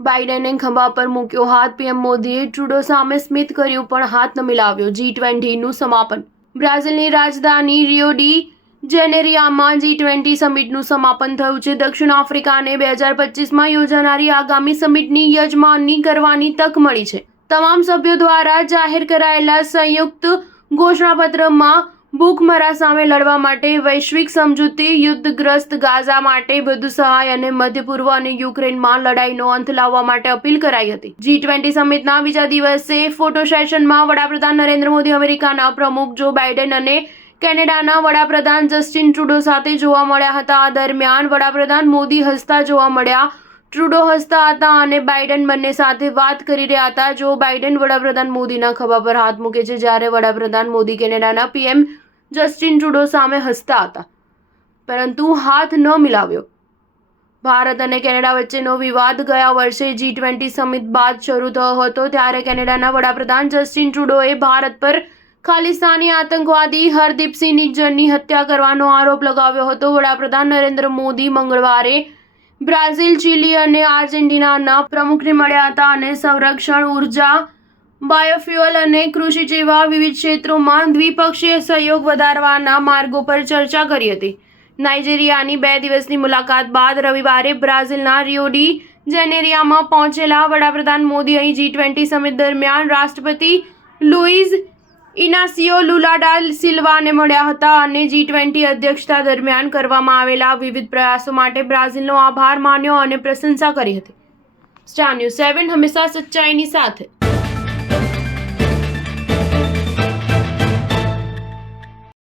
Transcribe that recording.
બાઇડને ખભા પર મૂક્યો હાથ. પીએમ મોદીએ ટ્રુડો સામે સ્મિત કર્યું પણ હાથ ન મિલાવ્યો. G20નું સમાપન. બ્રાઝિલની રાજધાની રિયો ડી જેનેરિયોમાં G20 સમિટનું સમાપન થયું છે. દક્ષિણ આફ્રિકાને 2025માં યોજાનારી આગામી સમિટની યજમાની કરવાની તક મળી છે. તમામ સભ્યો દ્વારા જાહેર કરાયેલા સંયુક્ત ઘોષણાપત્રમાં ભૂખમરા સામે લડવા માટે વૈશ્વિક સમજૂતી, યુદ્ધગ્રસ્ત ગાઝા માટે વધુ સહાય અને મધ્ય પૂર્વ અને યુક્રેનમાં લડાઈનો અંત લાવવા માટે અપીલ કરાઈ હતી. G20 સમિટના બીજા દિવસે ફોટો સેશનમાં વડાપ્રધાન નરેન્દ્ર મોદી અમેરિકાના પ્રમુખ જો બાઇડન અને કેનેડાના વડાપ્રધાન જસ્ટિન ટ્રુડો સાથે જોવા મળ્યા હતા. આ દરમિયાન વડાપ્રધાન મોદી હસતા જોવા મળ્યા. ટ્રુડો હસતા હતા અને બાઇડન બંને સાથે વાત કરી રહ્યા હતા. જો બાઇડન વડાપ્રધાન મોદીના ખભા પર હાથ મૂકે છે, જ્યારે વડાપ્રધાન મોદી કેનેડાના પીએમ જસ્ટિન ટ્રુડો સામે હસતા હતા, પરંતુ હાથ ન મિલાવ્યો. ભારત અને કેનેડા વચ્ચેનો વિવાદ ગયા વર્ષે G20 સમિટ બાદ શરૂ થયો હતો. ત્યારે કેનેડાના વડાપ્રધાન જસ્ટિન ટ્રુડોએ ભારત પર ખાલિસ્તાની આતંકવાદી હરદીપસિંહ નિજ્જરની હત્યા કરવાનો આરોપ લગાવ્યો હતો. વડાપ્રધાન નરેન્દ્ર મોદી મંગળવારે બ્રાઝિલ, ચીલી અને આર્જેન્ટિનાના પ્રમુખને મળ્યા હતા અને સંરક્ષણ, ઉર્જા, બાયોફ્યુઅલ અને કૃષિ જેવા વિવિધ ક્ષેત્રોમાં દ્વિપક્ષીય સહયોગ વધારવાના માર્ગો પર ચર્ચા કરી હતી. નાઇજીરિયાની 2 દિવસની મુલાકાત બાદ રવિવારે બ્રાઝિલના રિયો ડી જેનેરિયોમાં પહોંચેલા વડાપ્રધાન મોદી અહીં G20 સમિટ દરમિયાન રાષ્ટ્રપતિ લુઇઝ ઇનાસિયો લુલા ડા સિલ્વાને મળ્યા હતા અને G20 અધ્યક્ષતા દરમિયાન કરવામાં આવેલા વિવિધ પ્રયાસો માટે બ્રાઝિલનો આભાર માન્યો અને પ્રશંસા કરી હતી. સ્ટાર ન્યૂઝ 7 હંમેશા સચ્ચાઈની સાથે.